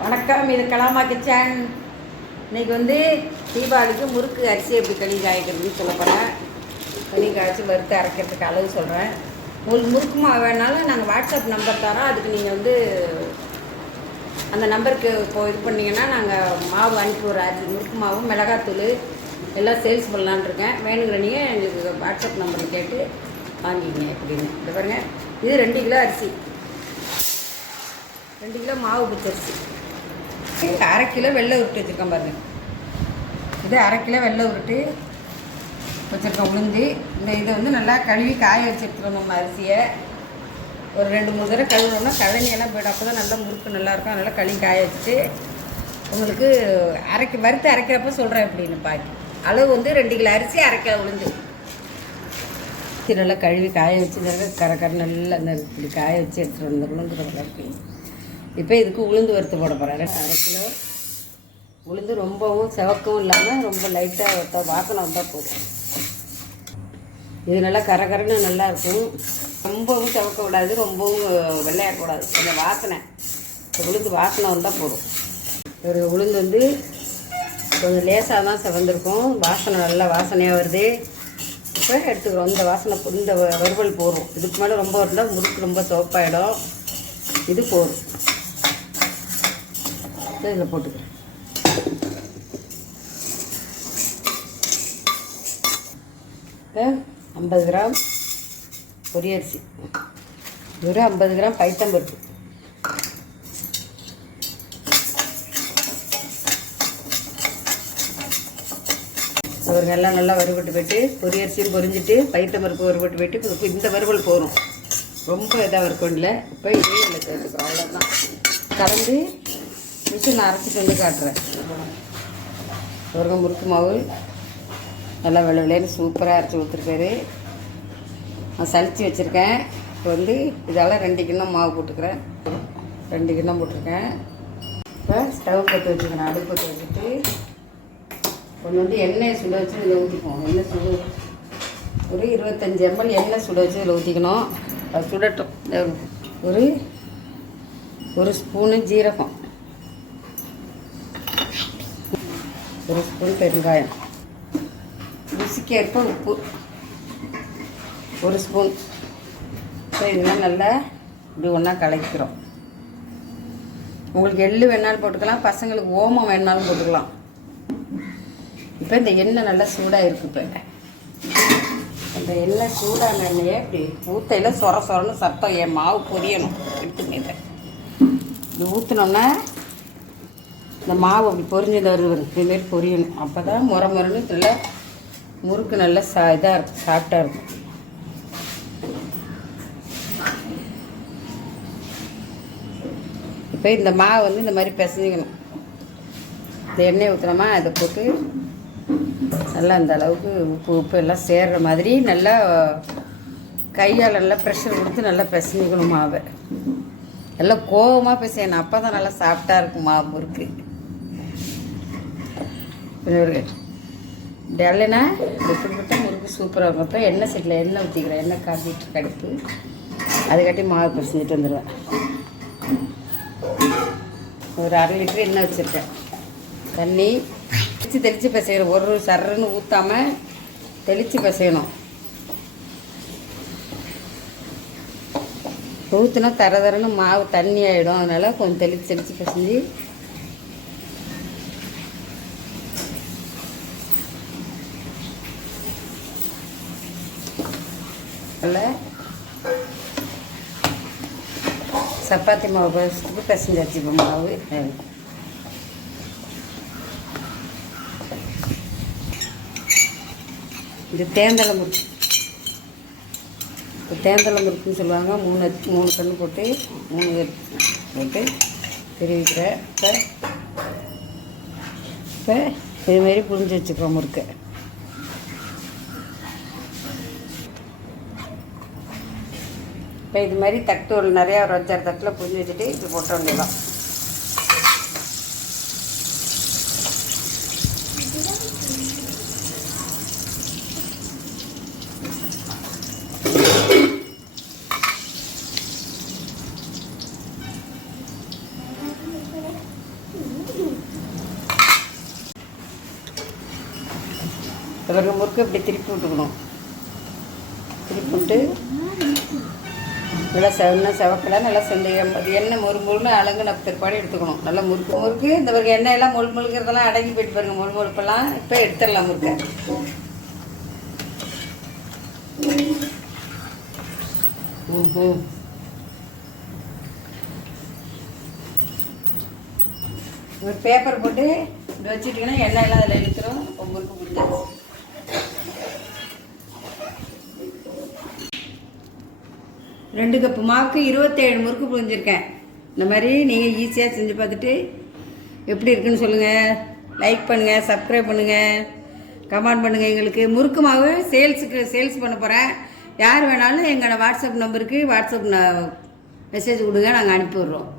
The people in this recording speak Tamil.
வணக்கம், இது கலாமா கிச்சன். இன்றைக்கி வந்து தீபாவளிக்கு முறுக்கு அரிசி எப்படி களி காய்க்கிறதுன்னு சொல்ல போகிறேன். களி காய்ச்சி வறுத்து அரைக்கிறதுக்கு அளவு சொல்கிறேன். உங்களுக்கு முறுக்கு மாவு வேணாலும் நாங்கள் வாட்ஸ்அப் நம்பர் தரோம். அதுக்கு நீங்கள் வந்து அந்த நம்பருக்கு இப்போ இது பண்ணிங்கன்னா நாங்கள் மாவு அனுப்பி ஒரு முறுக்கு மாவு மிளகாத்தூள் எல்லாம் சேல்ஸ் பண்ணலான் இருக்கேன். வேணுங்கிற நீங்கள் எங்களுக்கு வாட்ஸ்அப் நம்பரில் கேட்டு வாங்கிக்கிங்க எப்படின்னு. இது பாருங்கள், இது 2 கிலோ அரிசி, 2 கிலோ மாவு பச்சரிசி, 1/2 கிலோ வெள்ளை உருட்டு வச்சுருக்கேன் பாருங்கள். இது 1/2 கிலோ வெள்ளை உருட்டு வச்சுருக்கேன் உளுந்து. இந்த இதை வந்து நல்லா கழுவி காய வச்சு எடுத்துக்கணும். அரிசியை ஒரு 2-3 தடவை கழுவினோம்னா கழனியெல்லாம் போய்டும். அப்போ தான் நல்லா முறுக்கு நல்லாயிருக்கும். அதனால் கழுவி காய வச்சுட்டு உங்களுக்கு வறுத்து அரைக்கிறப்ப சொல்கிறேன் எப்படின்னு பாக்கி. அளவு வந்து 2 கிலோ அரிசி, 1/2 கிலோ உளுந்து. நல்லா கழுவி காய வச்சு கரை நல்லா அந்த இப்படி காய வச்சு எடுத்துகிட்டு வந்த உளுந்து இருக்கு. இப்போ இதுக்கு உளுந்து வறுத்து போட போகிறேன். 1/2 கிலோ உளுந்து ரொம்பவும் செவக்கவும் இல்லாமல் ரொம்ப லைட்டாக வாசனை வந்தால் போதும். இது நல்லா கரகரன்னு நல்லாயிருக்கும். ரொம்பவும் செவக்க விடாது, ரொம்பவும் வெள்ளையாக்கக்கூடாது. கொஞ்சம் வாசனை, உளுந்து வாசனை வந்தால் போதும். ஒரு உளுந்து வந்து கொஞ்சம் லேசாக தான் செவந்திருக்கும். வாசனை நல்லா வாசனையாக வருது. இப்போ எடுத்துக்கிறோம். இந்த வாசனை இந்த வறுவல் போடும். இதுக்கு மேலே ரொம்ப இருந்தால் முறுக்கு ரொம்ப சிவப்பாயிடும். இது போதும். இதில் போட்டுக்கிறேன். இப்போ 50 கிராம் பொரியரிசி, ஒரு 50 கிராம் பைத்தம்பருப்பு, அவருங்க எல்லாம் நல்லா வறுபட்டு போய்ட்டு பொரியரிசியும் பொரிஞ்சிட்டு பைத்தம்பருப்பு வறுபட்டு போய்ட்டு இப்போ இந்த வறுவல் போகிறோம். ரொம்ப இதாக வறுக்கொண்டில். இப்போ இதே இல்லை சேர்த்துக்கிறோம். அவ்வளோதான். கலந்து மிஷின் அரைச்சிட்டு வந்து காட்டுறேன். அவருங்க முறுக்கு மாவு நல்லா வெள்ளைன்னு சூப்பராக அரைச்சி ஊற்றுருக்காரு. நான் சளிச்சு வச்சுருக்கேன். இப்போ வந்து இதால் 2 கிண்ணம் மாவு போட்டுக்கிறேன். 2 கிண்ணம் போட்டிருக்கேன். இப்போ ஸ்டவ் பற்ற வச்சுக்கிறேன். அடுப்பு பற்ற வச்சுட்டு ஒன்று வந்து எண்ணெயை சுட வச்சு இதில் ஊற்றிக்குவோம். எண்ணெய் சுட ஒரு 25 ml எண்ணெய் சுட வச்சு இதில் ஊற்றிக்கணும். அது சுடட்டும். ஒரு ஸ்பூனு ஜீரகம், 1 ஸ்பூன் பெருங்காயம், ருசிக்கேற்ப உப்பு 1 ஸ்பூன். ஸோ இதெல்லாம் நல்லா இப்படி ஒன்றா கலக்கிறோம். உங்களுக்கு எள்ளு வேணாலும் போட்டுக்கலாம், பசங்களுக்கு ஓமம் வேணாலும் போட்டுக்கலாம். இப்போ இந்த எண்ணெய் நல்லா சூடாக இருக்குது. இப்போ அந்த எண்ணெய் சூடான எண்ணெயை இப்படி ஊற்றையில் சொரன்னு சத்தம் என் மாவு பொரியணும். எடுத்துக்கிட்ட இது ஊற்றினோன்னா இந்த மாவு அப்படி பொரிஞ்சு வருது. இதுமாரி பொரியணும். அப்போ தான் முறைன்னு நல்லா முறுக்கு நல்லா இதாக இருக்கும், சாஃப்டாக இருக்கும். இப்போ இந்த மாவு வந்து இந்த மாதிரி பிசைஞ்சிக்கணும். இந்த எண்ணெய் ஊற்றினோமா அதை போட்டு நல்லா அந்த அளவுக்கு உப்பு எல்லாம் சேர்கிற மாதிரி நல்லா கையால் நல்லா ப்ரெஷர் கொடுத்து நல்லா பிசைஞ்சிக்கணும் மாவை. எல்லாம் கோவமாக பிசையணும். அப்போ தான் நல்லா சாஃப்டாக இருக்கும் மாவு முறுக்கு. டல்லைனா இப்படிப்பட்ட முறுக்கு சூப்பராக இருக்கும். அப்போ எண்ணெய் சட்டியில் எண்ணெய் ஊற்றிக்கிறேன். எண்ணெய் காட்டிட்டு கடுப்பு அதுக்காட்டி மாவு பிசைஞ்சிட்டு வந்துடுவேன். ஒரு 1/2 லிட்டர் எண்ணெய் வச்சுருக்கேன். தண்ணி தெளித்து பிசையணும். ஒரு சர்றன்னு ஊற்றாமல் தெளித்து பிசையணும். ஊற்றுனா தரன்னு மாவு தண்ணி ஆகிடும். அதனால் கொஞ்சம் தெளித்து பிசைஞ்சு சப்பாத்தி மாவு பசத்துக்கு பிசைஞ்சு வச்சுப்போம். மாவு இது தேந்தலை முறுக்கு. இப்போ தேந்தலை முறுக்குன்னு சொல்லுவாங்க. 3 கன்று போட்டு 3 போட்டு தெரிவிக்கிறேன். இப்போ இதுமாரி புரிஞ்சு வச்சுக்கிறோம் முறுக்கை. இப்போ இது மாதிரி தட்டு ஒரு நிறையா ஒரு 5-6 தட்டில் புரிஞ்சு வச்சுட்டு இப்படி போட்ட வேண்டியதான். இவருக்கு முறுக்கு இப்படி திருப்பி விட்டுக்கணும். திருப்பி விட்டு நல்லா செவக்கலை நல்லா எண்ணெய் முறுமுறுன்னு அலங்குன பிற்பாடு எடுத்துக்கணும். நல்லா முறுக்கு இந்த பிறகு எண்ணெயெல்லாம் முழுக்கிறதெல்லாம் அடங்கி போயிட்டு பாருங்க. முழுப்பெல்லாம் இப்போ எடுத்துடலாம் முறுக்கை. ஒரு பேப்பர் போட்டு இப்படி வச்சுட்டிங்கன்னா எண்ணெயெல்லாம் அதில் இழுத்துரும். முறுக்கு பிடிச்சாச்சு. 2 கப்பு மாவுக்கு 27 முறுக்கு புழிஞ்சிருக்கேன். இந்த மாதிரி நீங்கள் ஈஸியாக செஞ்சு பார்த்துட்டு எப்படி இருக்குன்னு சொல்லுங்கள். லைக் பண்ணுங்கள், சப்ஸ்கிரைப் பண்ணுங்கள், கமெண்ட் பண்ணுங்கள். எங்களுக்கு முறுக்கு மாவு சேல்ஸ் பண்ண போகிறேன். யார் வேணாலும் எங்களோட வாட்ஸ்அப் நம்பருக்கு மெசேஜ் கொடுங்க, நாங்கள் அனுப்பி விட்றோம்.